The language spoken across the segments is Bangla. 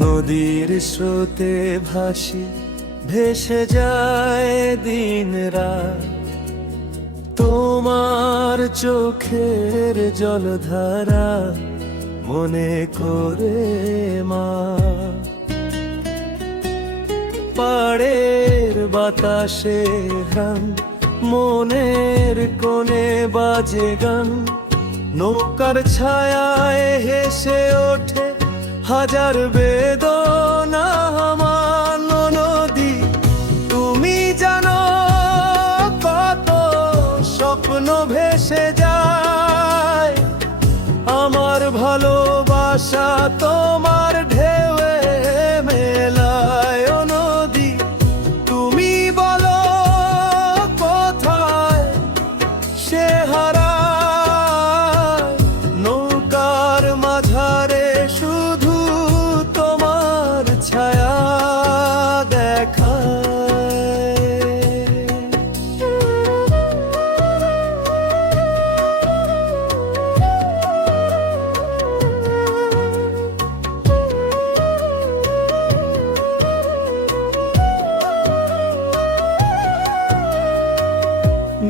নদীর স্রোতে ভাসি, ভেসে যায় দিন রাত, তোমার চোখের জলধারা মনে করে মা। পাড়ের বাতাসে গান, মনের কোণে বাজে গান, নৌকার ছায়ায় হেসে ওঠে হাজার বেদনা। আমার নদী, তুমি জানো কত স্বপ্ন ভেসে যায়, আমার ভালোবাসা তোমার ঢেউয়ে মেলায়। ও নদী, তুমি বলো কোথায় সে হারায়, নৌকার মাঝারে শুধু তোমার ছায়া দেখায়।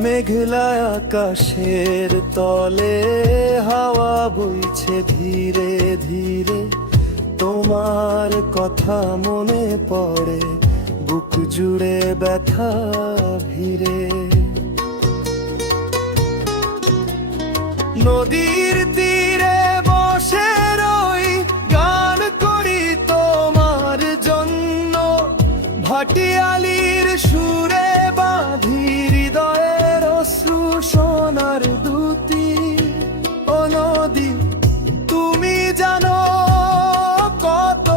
মেঘলা আকাশের তলে হাওয়া বইছে ধীরে ধীরে, তোমার কথা মনে পড়ে, বুক জুড়ে ব্যথা ভিড়ে। নদীর তীরে বসে রই, গান করি তোমার জন্য, ভাটিয়ালির সুরে বাঁধি হৃদয়ের অশ্রু সোনার দুতি। ও নদী, তুমি জানো কত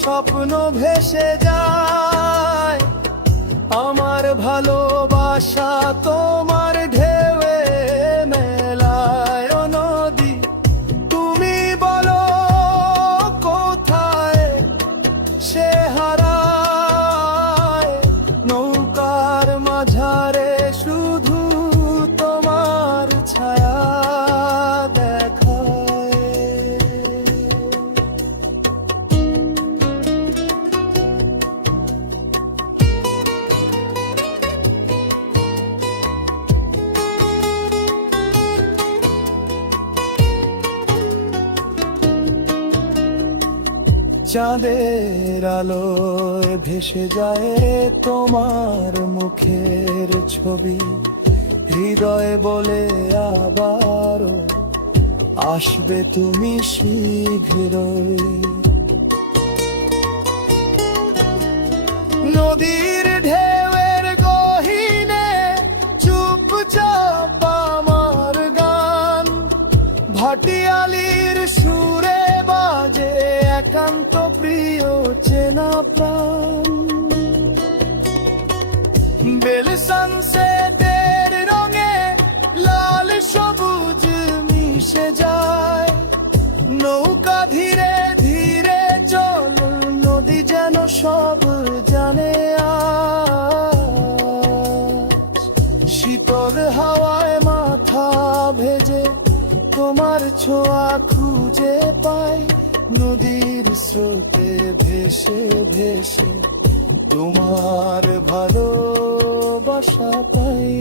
স্বপ্ন ভেসে যায়, আমার ভালোবাসা তোমার ঢেউয়ে মেলায়। ও নদী, তুমি বলো কোথায় সে হারায়, নৌকার মাঝারে শুধু তোমার ছায়া দেখায়। চাঁদের আলোয় ভেসে যায় তোমার মুখের ছবি, হৃদয় বলে আবার আসবে তুমি শীঘ্রই। নদীর ঢেউয়ের গহীনে চুপচাপ আমার গান, ভাটিয়ালির সুরে বাজে একান্ত প্রিয় চেনা প্রাণ। বেল সানসেটের রঙে লাল সবুজ মিশে যায়, নৌকা ধীরে ধীরে চল, নদী যেন সব জানে আজ। শীতল হাওয়ায় মাথা ভেজে তোমার ছোঁয়া খুঁজে পাই, নদীর স্রোতে ভেসে ভেসে তোমার ভালোবাসা পাই।